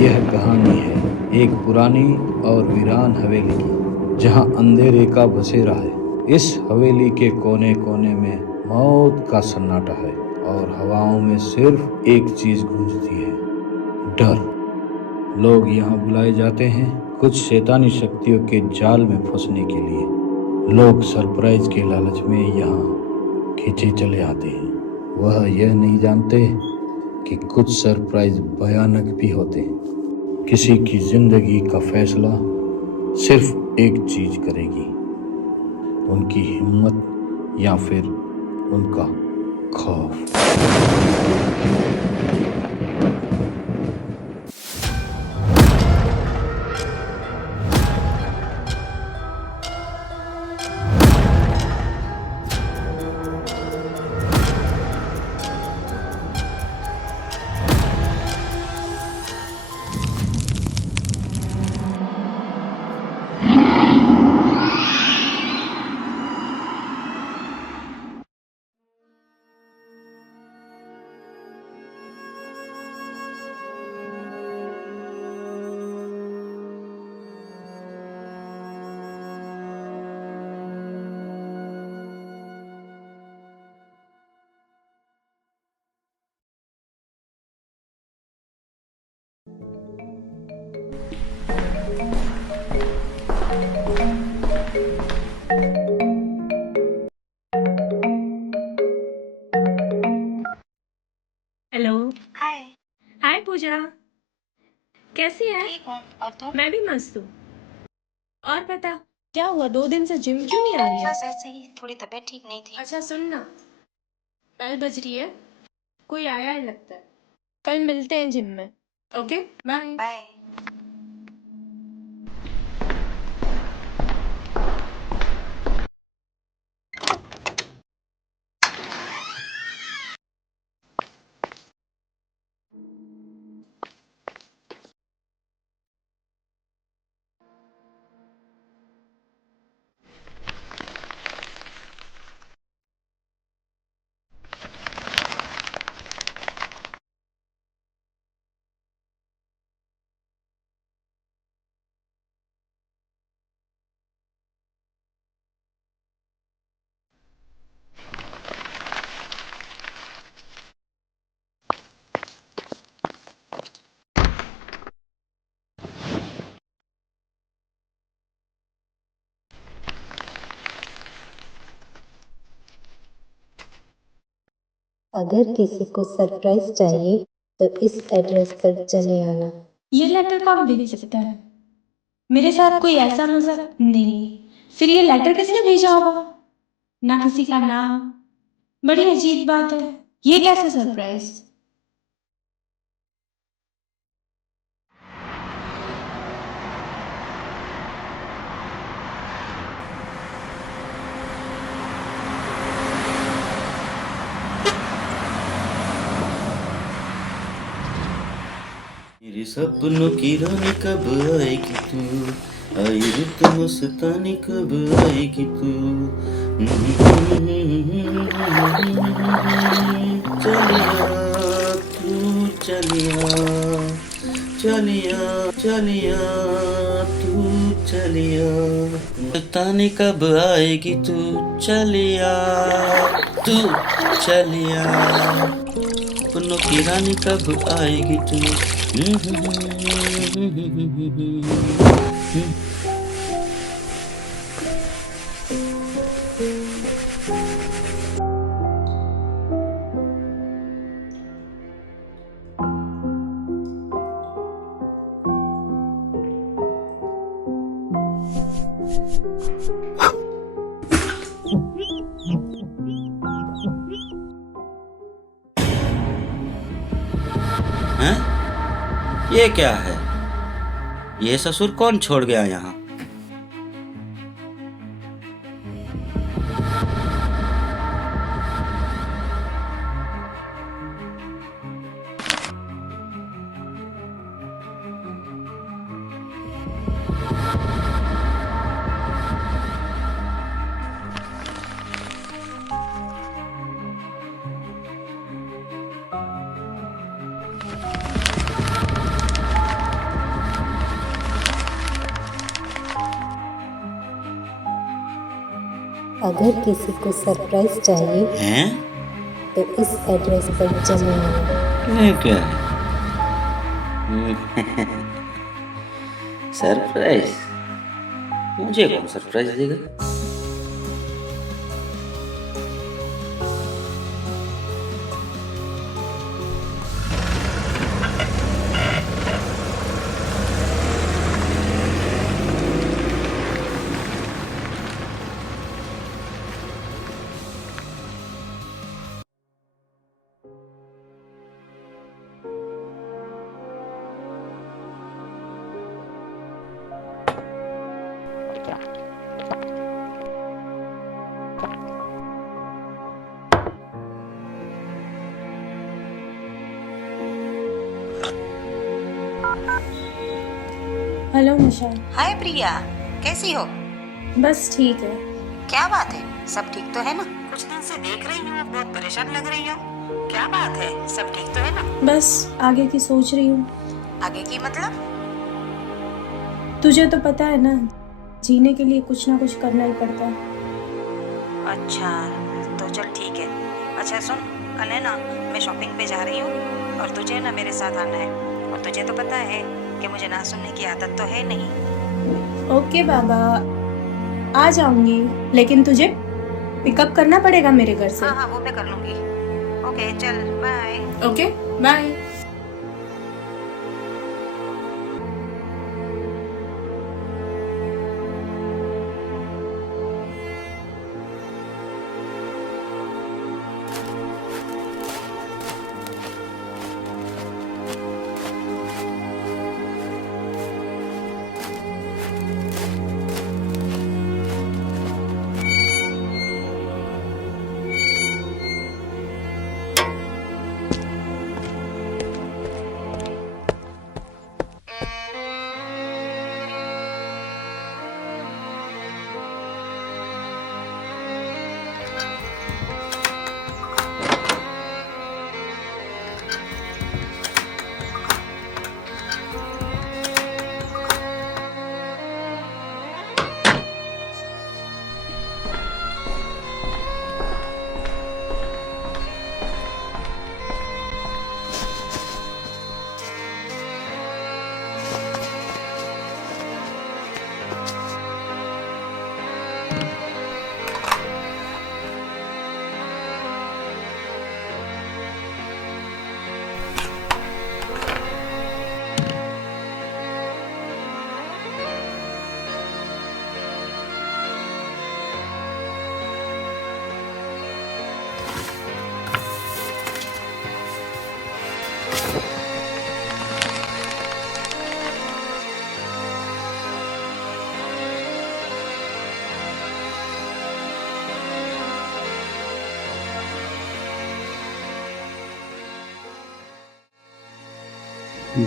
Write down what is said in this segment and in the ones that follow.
यह कहानी है एक पुरानी और वीरान हवेली की, जहां अंधेरे का बसेरा है। इस हवेली के कोने कोने में मौत का सन्नाटा है और हवाओं में सिर्फ एक चीज गूंजती है, डर। लोग यहाँ बुलाए जाते हैं कुछ शैतानी शक्तियों के जाल में फंसने के लिए। लोग सरप्राइज के लालच में यहाँ खींचे चले आते हैं। वह यह नहीं जानते कि कुछ सरप्राइज भयानक भी होते हैं। किसी की जिंदगी का फैसला सिर्फ एक चीज करेगी, उनकी हिम्मत या फिर उनका खौफ। हेलो। हाय। हाय पूजा, कैसी है? ठीक हूँ, और तुम? मैं भी मस्त हूँ। और बता, क्या हुआ? 2 दिन से जिम क्यों नहीं आ रही है? बस ऐसे ही, थोड़ी तबीयत ठीक नहीं थी। अच्छा सुन ना, बेल बज रही है, कोई आया है लगता है। कल मिलते हैं जिम में। Okay bye. बाय। अगर किसी को सरप्राइज चाहिए तो इस एड्रेस पर चले आना। ये लेटर कौन भेज सकता है? मेरे साथ कोई ऐसा नजर नहीं। फिर ये लेटर किसने भेजा होगा? ना किसी का नाम। बड़ी अजीब बात है, ये कैसे सरप्राइज? मेरे सपनों की रानी कब आएगी तू, आई रुत मस्तानी कब आएगी तू। चलिया तू चलिया, चलिया तू चलिया, मस्तानी कब आएगी तू, चलिया तू चलिया, सपनों की रानी कब आएगी तू। हैं? ये क्या है? ये ससुर कौन छोड़ गया यहाँ? अगर किसी को सरप्राइज चाहिए हैं? तो इस एड्रेस पर चले आना। ये क्या है? सरप्राइज? मुझे कौन सरप्राइज देगा? हेलो निशा। हाय प्रिया, कैसी हो? बस ठीक है। क्या बात है, सब ठीक तो है ना? कुछ दिन से देख रही हूँ, बहुत परेशान लग रही हो। क्या बात है, सब ठीक तो है ना? बस आगे की सोच रही हूँ। आगे की मतलब? तुझे तो पता है ना, जीने के लिए कुछ ना कुछ करना ही पड़ता है। अच्छा, तो चल ठीक है। अच्छा सुन, कल है ना मैं शॉपिंग पे जा रही हूँ और तुझे ना मेरे साथ आना है। और तुझे तो पता है कि मुझे ना सुनने की आदत तो है नहीं। ओके बाबा, आ जाऊंगी, लेकिन तुझे पिकअप करना पड़ेगा मेरे घर से। हाँ हाँ, वो मैं कर लूँगी। ओके चल, बाय। Okay bye.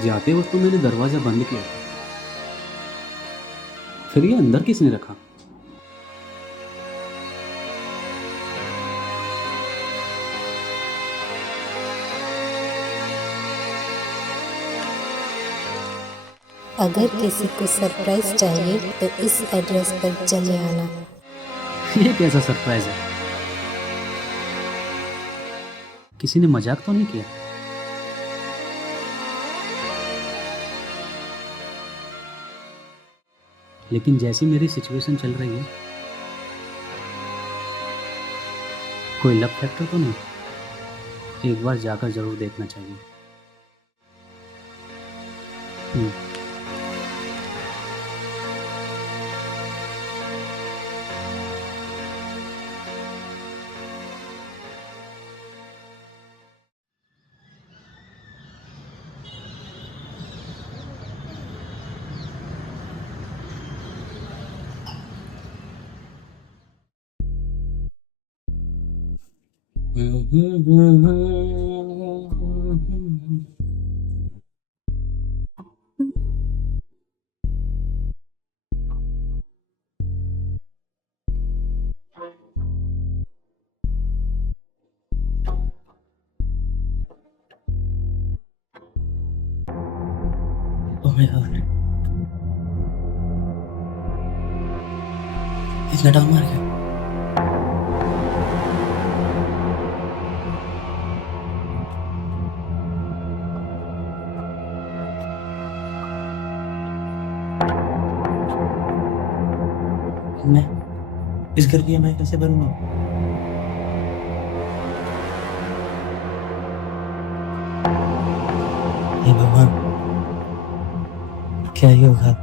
जाते वक्त तो मैंने दरवाज़ा बंद किया, फिर ये अंदर किसने रखा? अगर किसी को सरप्राइज चाहिए तो इस एड्रेस पर चले आना। ये कैसा सरप्राइज है? किसी ने मजाक तो नहीं किया? लेकिन जैसी मेरी सिचुएशन चल रही है, कोई लक फैक्टर तो नहीं? एक बार जाकर जरूर देखना चाहिए। ओह माय गॉड, इतना डाउन मार गया। इस घर की मैं कैसे भरूंगा? हे भगवान, क्या ही होगा?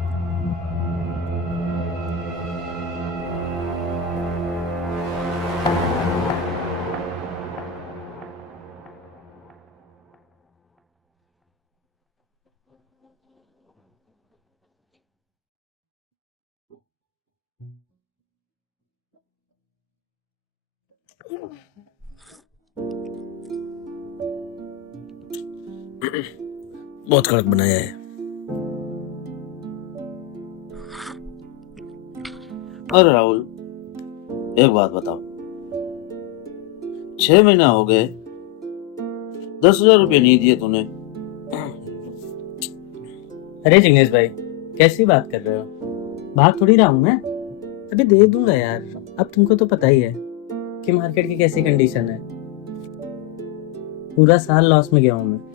बहुत कड़क बनाया है। अरे राहुल, एक बात बताओ, 6 महीना हो गए, 10,000 रुपये नहीं दिए तूने। अरे जिग्नेश भाई, कैसी बात कर रहे हो? भाग थोड़ी रहा हूँ मैं। अभी दे दूंगा यार। अब तुमको तो पता ही है कि मार्केट की कैसी कंडीशन है। पूरा साल लॉस में गया हूँ मैं।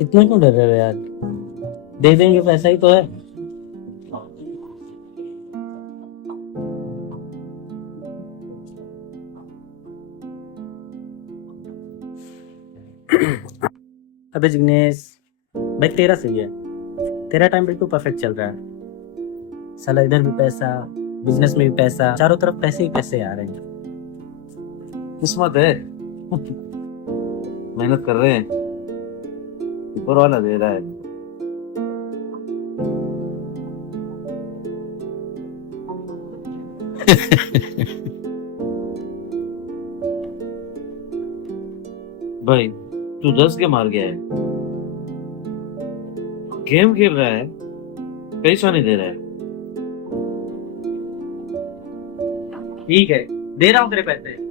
इतना क्यों डर रहे हो यार? दे देंगे, पैसा ही तो है। अबे जिग्नेश भाई, तेरा सही है। तेरा टाइम बिल्कुल परफेक्ट चल रहा है। साला इधर भी पैसा, बिजनेस में भी पैसा, चारों तरफ पैसे ही पैसे आ रहे हैं। किस्मत है। मेहनत कर रहे हैं, ऊपर वाला दे रहा है। भाई, तू 10 के मार गया है। गेम खेल रहा है, पैसा नहीं दे रहा है। ठीक है, दे रहा हूँ तेरे पैसे।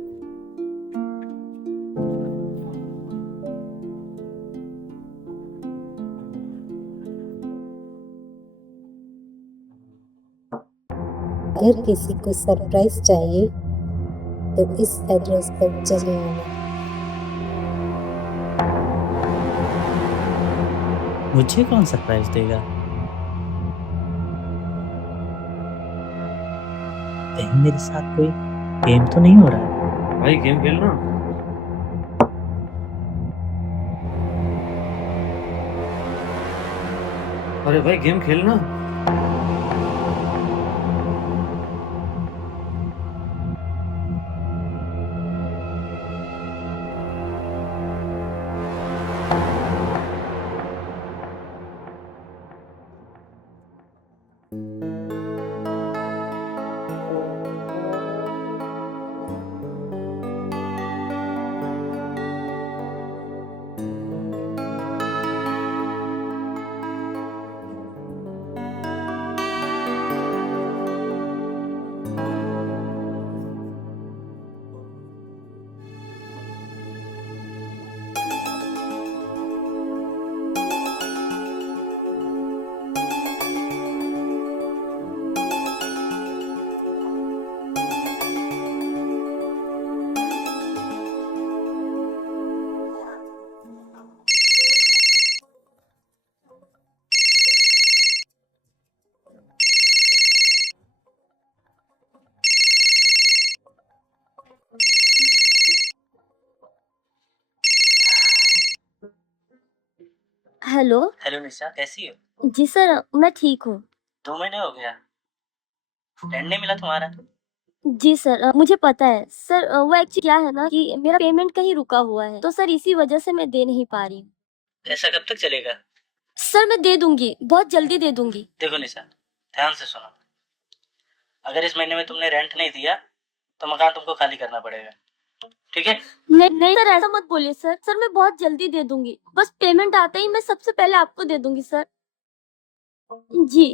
अगर किसी को सरप्राइज चाहिए तो इस एड्रेस पर चले आना। मुझे कौन सरप्राइज देगा? कहीं मेरे साथ कोई गेम तो नहीं हो रहा है? भाई गेम खेलना। अरे भाई गेम खेलना। हेलो। हेलो निशा, कैसी हो? जी सर, मैं ठीक हूँ। 2 महीने हो गया, फ्रेंड नहीं मिला तुम्हारा। जी सर, मुझे पता है सर। वो एक्चुअली क्या है ना कि मेरा पेमेंट कहीं रुका हुआ है, तो सर इसी वजह से मैं दे नहीं पा रही हूँ। ऐसा कब तक चलेगा? सर मैं दे दूंगी, बहुत जल्दी दे दूंगी। देखो निशा, ध्यान से सुनो। अगर इस महीने में तुमने रेंट नहीं दिया तो मकान तुमको खाली करना पड़ेगा, ठीक है? नहीं नहीं सर, ऐसा मत बोलिए सर। सर मैं बहुत जल्दी दे दूंगी, बस पेमेंट आते ही मैं सबसे पहले आपको दे दूंगी सर। जी।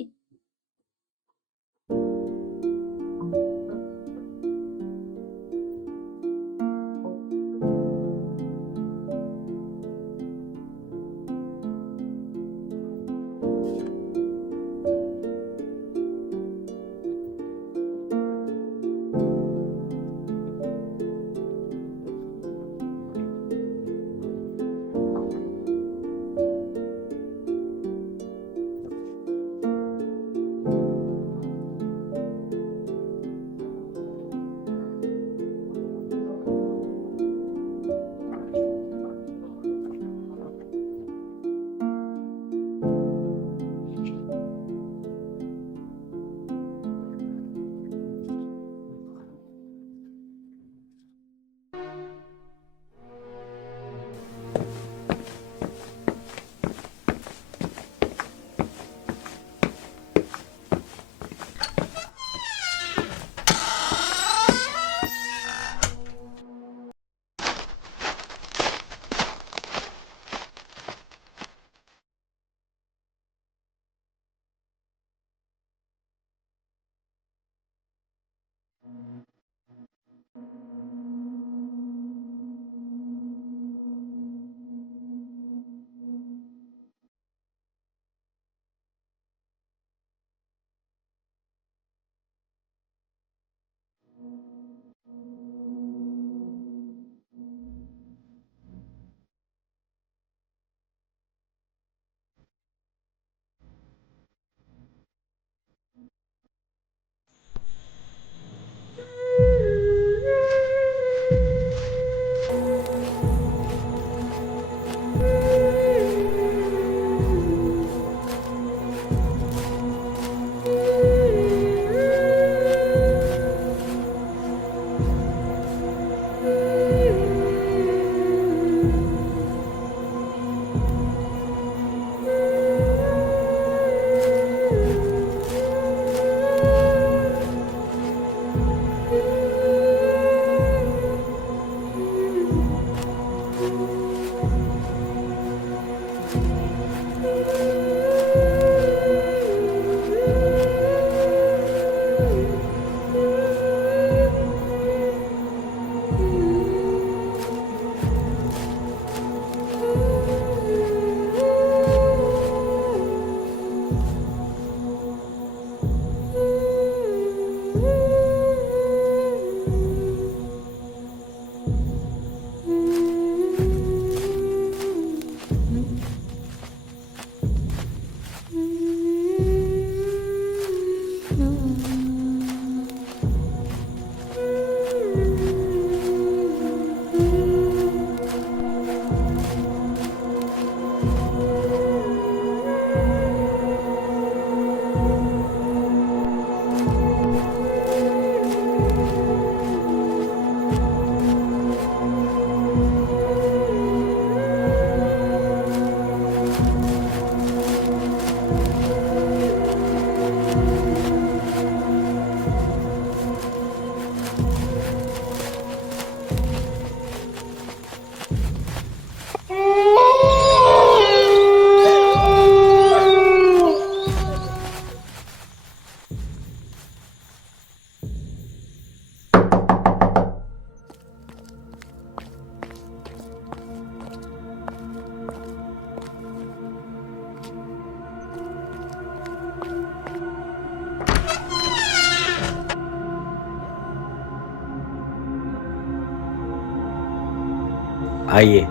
आइए,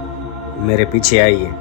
मेरे पीछे आइए।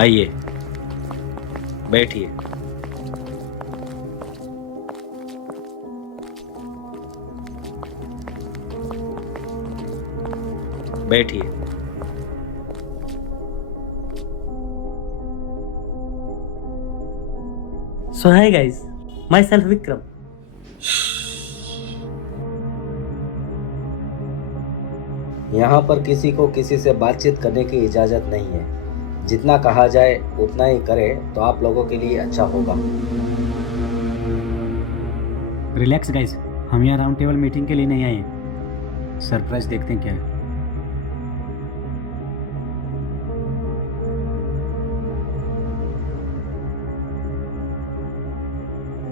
आइए, बैठिए। बैठिए। So hi guys, myself Vikram. यहाँ पर किसी को किसी से बातचीत करने की इजाज़त नहीं है। जितना कहा जाए उतना ही करें तो आप लोगों के लिए अच्छा होगा। रिलैक्स गाइस, हम यहाँ राउंड टेबल मीटिंग के लिए नहीं आए हैं। सरप्राइज देखते हैं क्या है।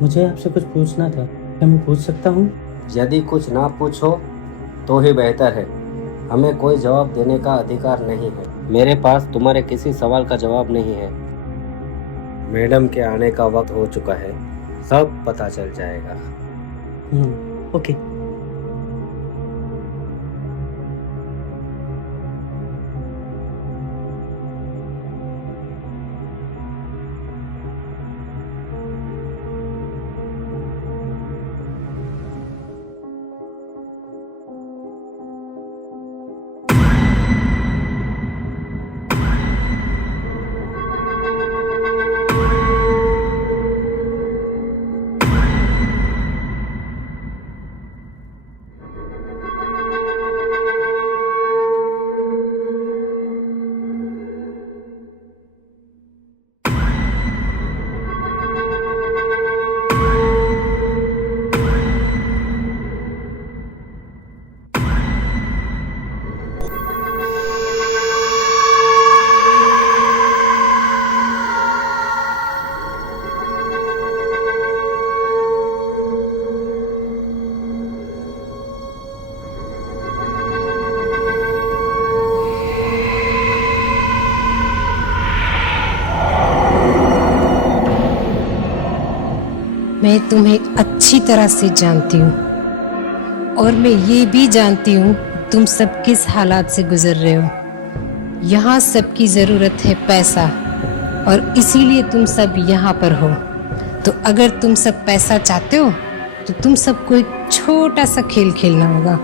मुझे आपसे कुछ पूछना था, क्या मैं पूछ सकता हूँ? यदि कुछ ना पूछो तो ही बेहतर है। हमें कोई जवाब देने का अधिकार नहीं है। मेरे पास तुम्हारे किसी सवाल का जवाब नहीं है। मैडम के आने का वक्त हो चुका है, सब पता चल जाएगा। ओके। मैं तुम्हें अच्छी तरह से जानती हूँ और मैं ये भी जानती हूँ तुम सब किस हालात से गुजर रहे हो। यहाँ सबकी ज़रूरत है पैसा और इसीलिए तुम सब यहाँ पर हो। तो अगर तुम सब पैसा चाहते हो तो तुम सबको एक छोटा सा खेल खेलना होगा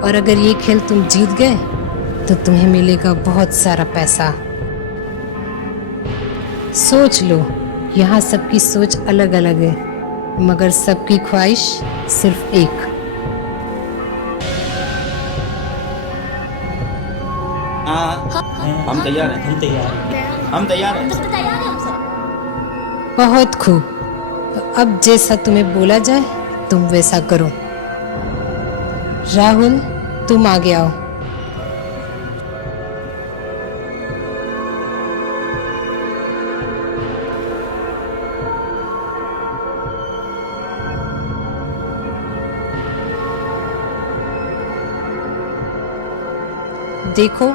और अगर ये खेल तुम जीत गए तो तुम्हें मिलेगा बहुत सारा पैसा। सोच लो, यहाँ सबकी सोच अलग अलग है मगर सबकी ख्वाहिश सिर्फ एक। हम तैयार हैं। हम तैयार हैं। हम तैयार हैं। तैयार है हम सब। बहुत खूब, तो अब जैसा तुम्हें बोला जाए तुम वैसा करो। राहुल, तुम आगे आओ। देखो,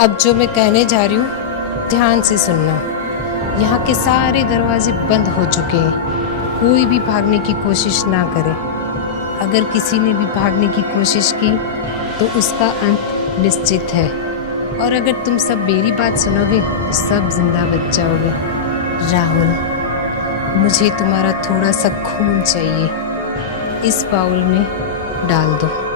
अब जो मैं कहने जा रही हूँ ध्यान से सुनना। यहाँ के सारे दरवाजे बंद हो चुके हैं। कोई भी भागने की कोशिश ना करे। अगर किसी ने भी भागने की कोशिश की तो उसका अंत निश्चित है। और अगर तुम सब मेरी बात सुनोगे तो सब जिंदा बच जाओगे। राहुल, मुझे तुम्हारा थोड़ा सा खून चाहिए, इस बाउल में डाल दो।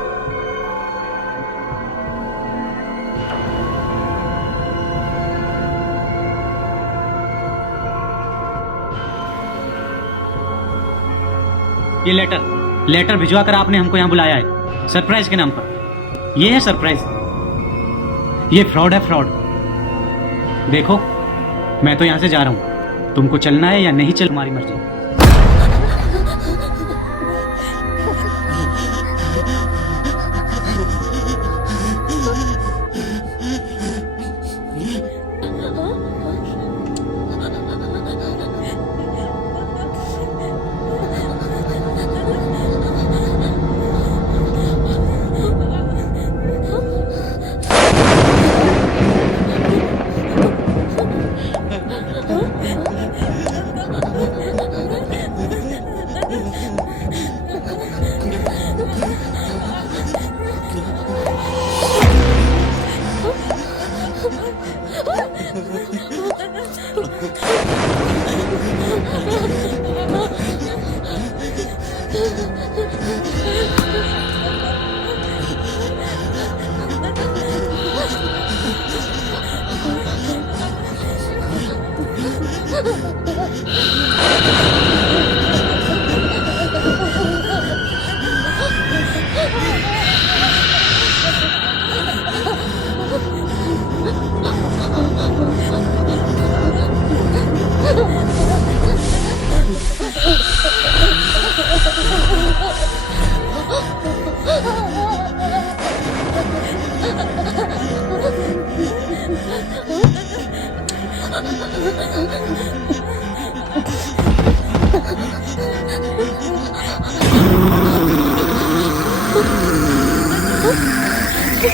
ये लेटर भिजवा कर आपने हमको यहाँ बुलाया है सरप्राइज के नाम पर। ये है सरप्राइज। ये फ्रॉड है, फ्रॉड। देखो, मैं तो यहाँ से जा रहा हूँ। तुमको चलना है या नहीं चल, तुम्हारी मर्जी। प्रिया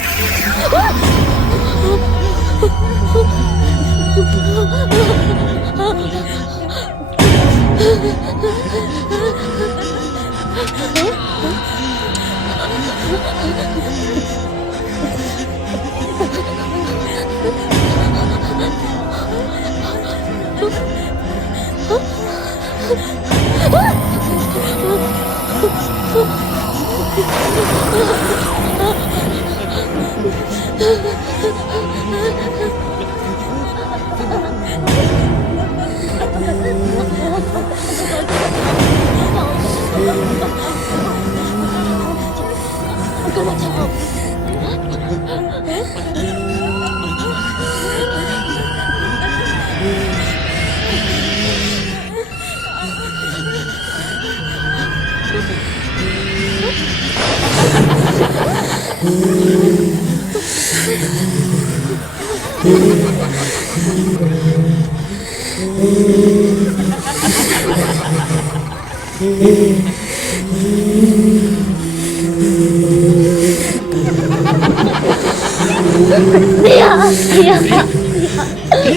प्रिया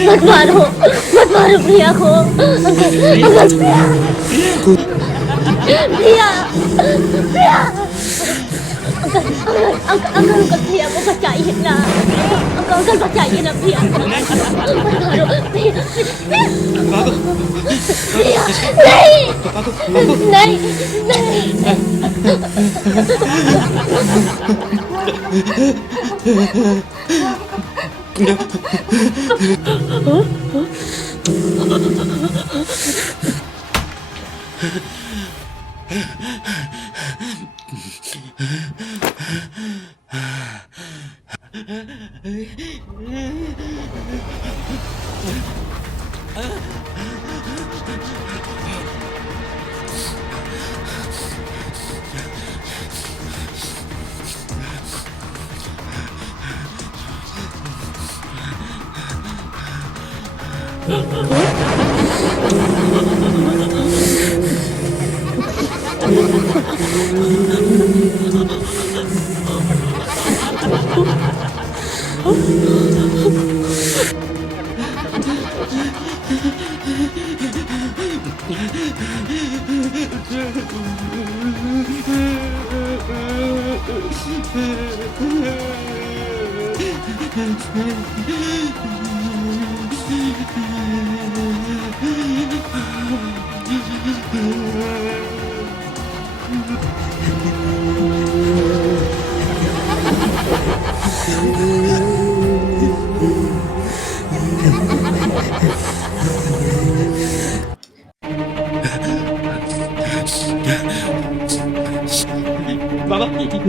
मत मारो प्रिया को। अंकल प्रिया प्रिया अंकल प्रिया को बचाइए ना। अंकल बचाइए ना प्रिया को। मत मारो प्रिया नहीं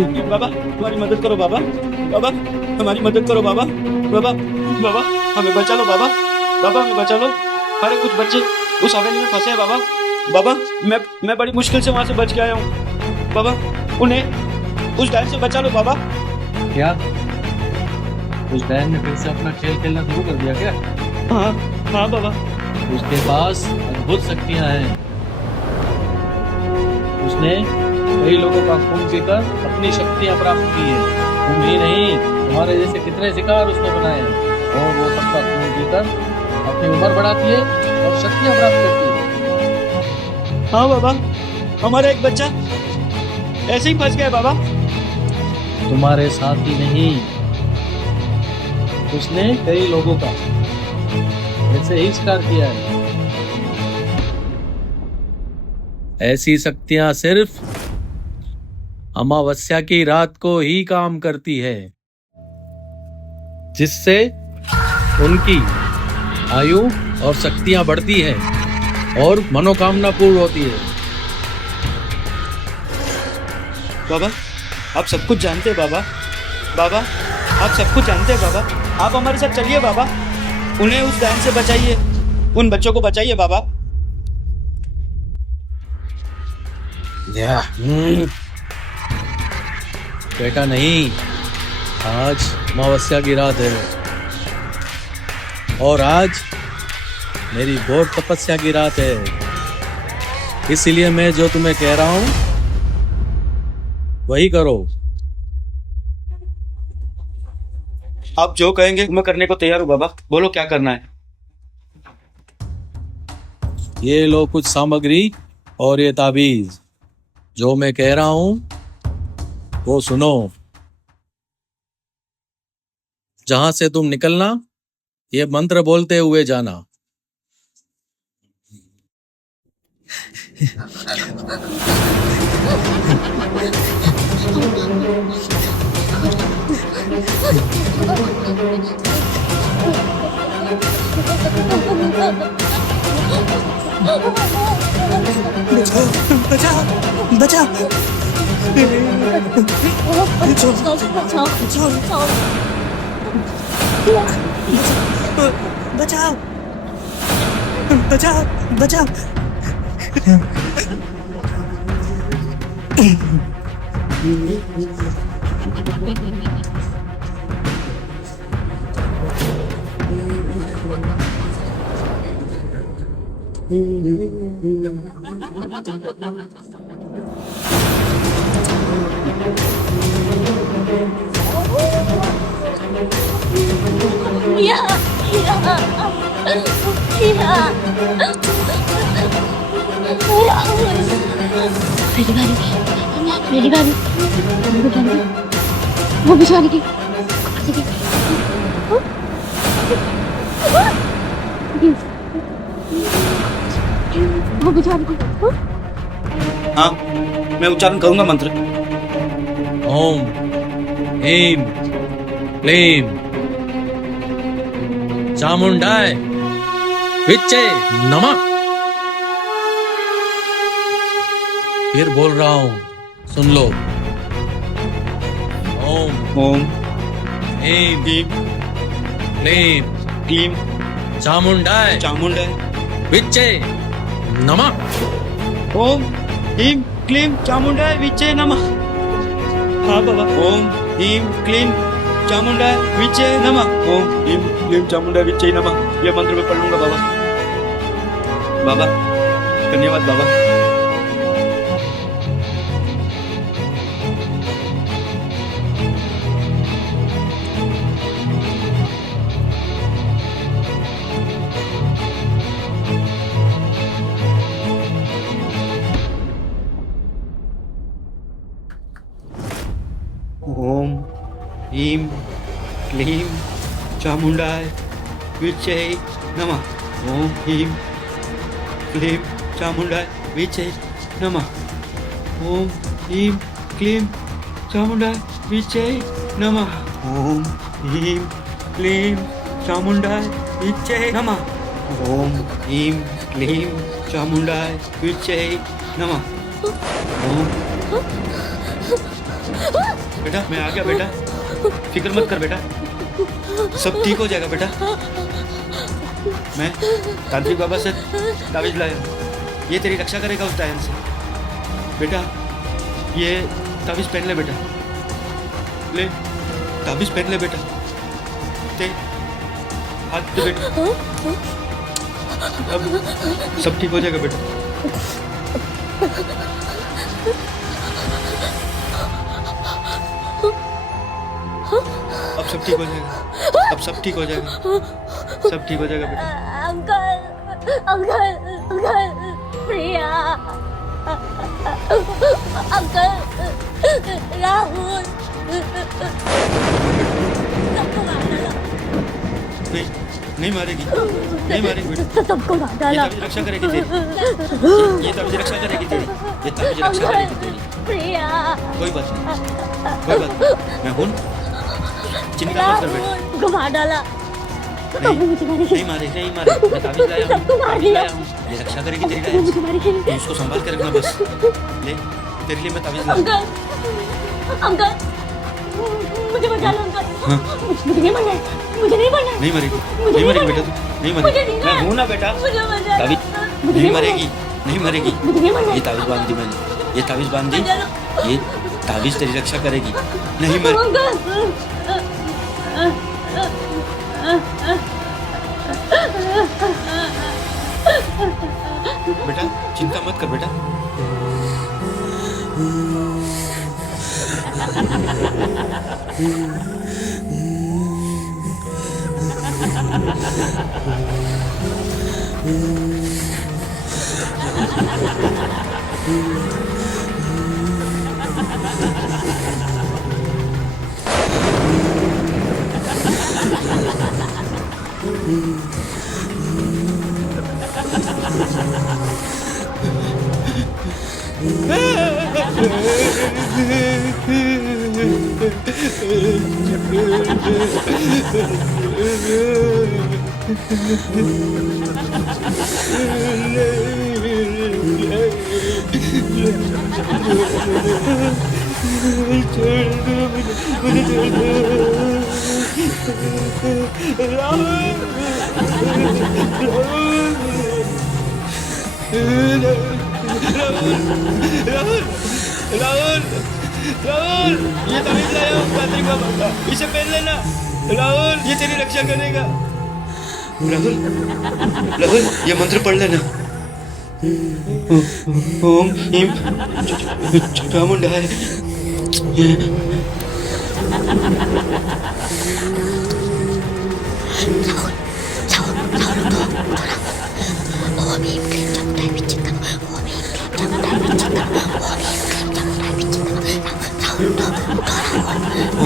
नहीं बाबा बाबा हमारी मदद करो बाबा। बाबा हमारी मदद करो बाबा। बाबा बाबा हमें बचा लो बाबा। बाबा हमें बचा लो। हमारे कुछ बच्चे उस हवेली में फंसे हैं बाबा। बाबा मैं बड़ी मुश्किल से वहाँ से बच के आया हूँ बाबा। उन्हें उस डैन से बचा लो बाबा। क्या उस डैन ने फिर से अपना खेल खेलना शुरू कर दिया क्या? हाँ हाँ बाबा। उसके पास अद्भुत शक्तियां हैं। उसने कई लोगों का खून पीकर अपनी शक्तियां प्राप्त की है। तुम ही नहीं, तुम्हारे जैसे कितने शिकार उसने बनाए हैं और वो सबका खून पीकर अपनी उम्र बढ़ाती है और शक्तियां प्राप्त करती है। हाँ बाबा हमारा एक बच्चा ऐसे ही फंस गया है बाबा। तुम्हारे साथ ही नहीं, उसने कई लोगों का ऐसे ही शिकार किया है। ऐसी शक्तियां सिर्फ अमावस्या की रात को ही काम करती है, जिससे उनकी आयु और शक्तियां बढ़ती है और मनोकामना पूर्ण होती है। बाबा आप सब कुछ जानते हैं बाबा। बाबा आप सब कुछ जानते हैं बाबा। आप हमारे साथ चलिए बाबा। उन्हें उस डैन से बचाइए। उन बच्चों को बचाइए बाबा। बेटा नहीं, आज अमावस्या की रात है और आज मेरी घोर तपस्या की रात है। इसलिए मैं जो तुम्हें कह रहा हूं वही करो। आप जो कहेंगे मैं करने को तैयार हूँ बाबा। बोलो क्या करना है। ये लो कुछ सामग्री और ये ताबीज। जो मैं कह रहा हूं वो सुनो। जहां से तुम निकलना ये मंत्र बोलते हुए जाना। मेरी बारी वो बेचारी की वो बेचारी की हाँ मैं उच्चारण करूंगा मंत्र। ओम ह्रीं क्लीं चामुंडाय विच्चे नमः। फिर बोल रहा हूं, सुन लो। ओम ओम ह्रीं ह्रीं क्लीं क्लीं चामुंडाय चामुंडाय विच्चे नमः। ओम ह्रीं क्लीं चामुंडाय विच्चे नमः। हाँ बाबा। ओम ह्रीं क्लीं चामुंडाय विच्चे नमः। ओम ह्रीं क्लीं चामुंडाय विच्चे नमः। ये मंत्र मैं पढ़ लूंगा बाबा। बाबा धन्यवाद बाबा। ओम ह्रीं क्लीं चामुंडाय विच्चे नमः। ओम ह्रीं क्लीं चामुंडाय विच्चे नमः। ओम ह्रीं क्लीं चामुंडाय विच्चे नमः। ओम ह्रीं क्लीं चामुंडाय विच्चे नमः। ओम ह्रीं क्लीं चामुंडाय विच्चे नमः। ओम बेटा मैं आ गया बेटा, फिक्र मत कर बेटा, सब ठीक हो जाएगा बेटा। मैं तांत्रिक बाबा से ताबीज लाया, ये तेरी रक्षा करेगा उस डायन से। बेटा ये ताबीज पहन ले बेटा, ले ताबीज पहन ले बेटा, ते हाथ दे बेटा, अब सब ठीक हो जाएगा बेटा। अब सब ठीक हो जाएगा, अब सब ठीक हो जाएगा, सब ठीक हो जाएगा बेटा। अंकल अंकल अंकल प्रिया अंकल राहुल सबको मार डाला। नहीं नहीं मारेगी, नहीं मारेगी बेटा। सबको मार ये डाला। ताबीज रक्षा करेगी तेरी, ये ताबीज रक्षा करेगी तेरी, ये ताबीज रक्षा करेगी तेरी। प्रिया कोई बात नहीं, कोई बात नहीं, मैं हूँ, चिंता मत कर बेटा। राहुल को मार डाला। नहीं मारे, नहीं मारे, मैं ताबीज लाया हूँ, सबको मार ताबीज दिया। लाया हूँ, ये रक्षा करेगी तेरी डायन से। तू इसको संभाल के रखना बस। ले तेरे लिए मैं ताबीज लाया। अंकल अंकल मुझे बचा लो अंकल। मुझे नहीं मरना है, मुझे नहीं मरना है। नहीं मरेगी, नहीं मरेगी बेटा, तू नहीं मरेगी, मैं हूँ ना बेटा। मुझे बचा लो। ताबीज नहीं मरेगी, नहीं मरेगी। मुझे नहीं मरना है। ये ताबीज बांध दी मैंने, ये ताबीज बांध दी, बचा लो। ये ताबीज तेरी रक्षा करेगी। नहीं मर बेटा, चिंता मत कर बेटा। राहुल, राहुल, ये तमीज लाया हूँ पैतृक बाबा का, इसे पहन लेना। राहुल, ये तेरी रक्षा करेगा। राहुल, राहुल, ये मंत्र पढ़ लेना। ओम ह्रीं चामुंडाय।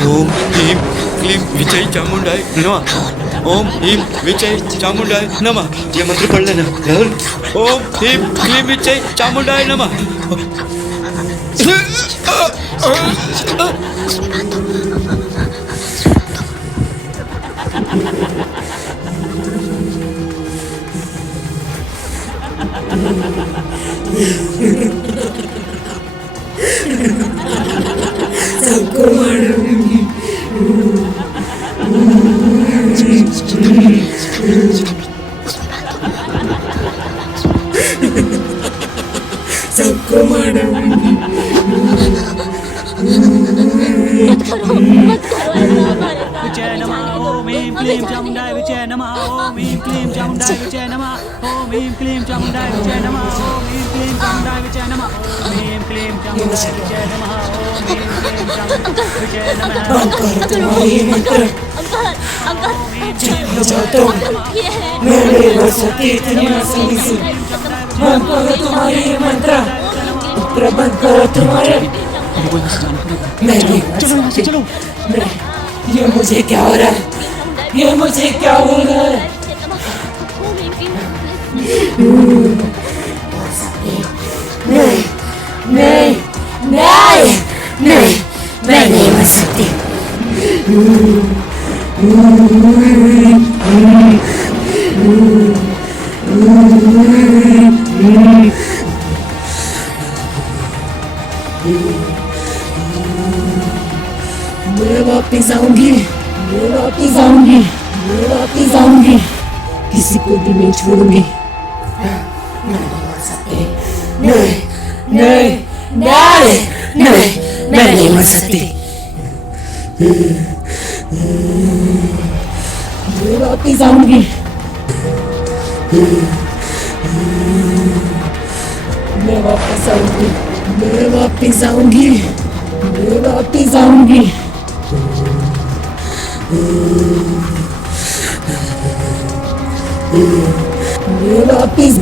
ओम ह्रीं क्लीं विजय चामुंडाय नमः। ओम ह्रीं विजय चामुंडाय नमः। ये मंत्र पढ़ लेना राहुल। ओम ह्रीं क्लीं विजय चामुंडाय नमः। विजय नमः। ओम ह्रीं क्लीं चामुंडाय विजय नमः। ओम ह्रीं क्लीं चामुंडाय विजय नमः। ओम ह्रीं क्लीं चामुंडाय विजय नमः। ओम ह्रीं क्लीं चामुंडाय विजय नमः। ओम ह्रीं क्लीं चामुंडाय विजय नमः। ओम ह्रीं क्लीं चामुंडाय विजय नमः। चलो ये मुझे क्या हो रहा है? ये मुझे क्या हो रहा है? नहीं नहीं नहीं नहीं मैं नहीं मर सकती। मैं वापिस आऊंगी, मैं वापिस आऊंगी, मैं वापिस आऊंगी, किसी को भी नहीं छोड़ूंगी। नहीं मर सकते, नहीं नहीं नहीं नहीं मैं नहीं मर सकती। मैं वापिस आऊंगी, मैं वापिस आऊंगी, मैं वापिस आऊंगी, मैं वापिस आऊंगी। मैं वापिस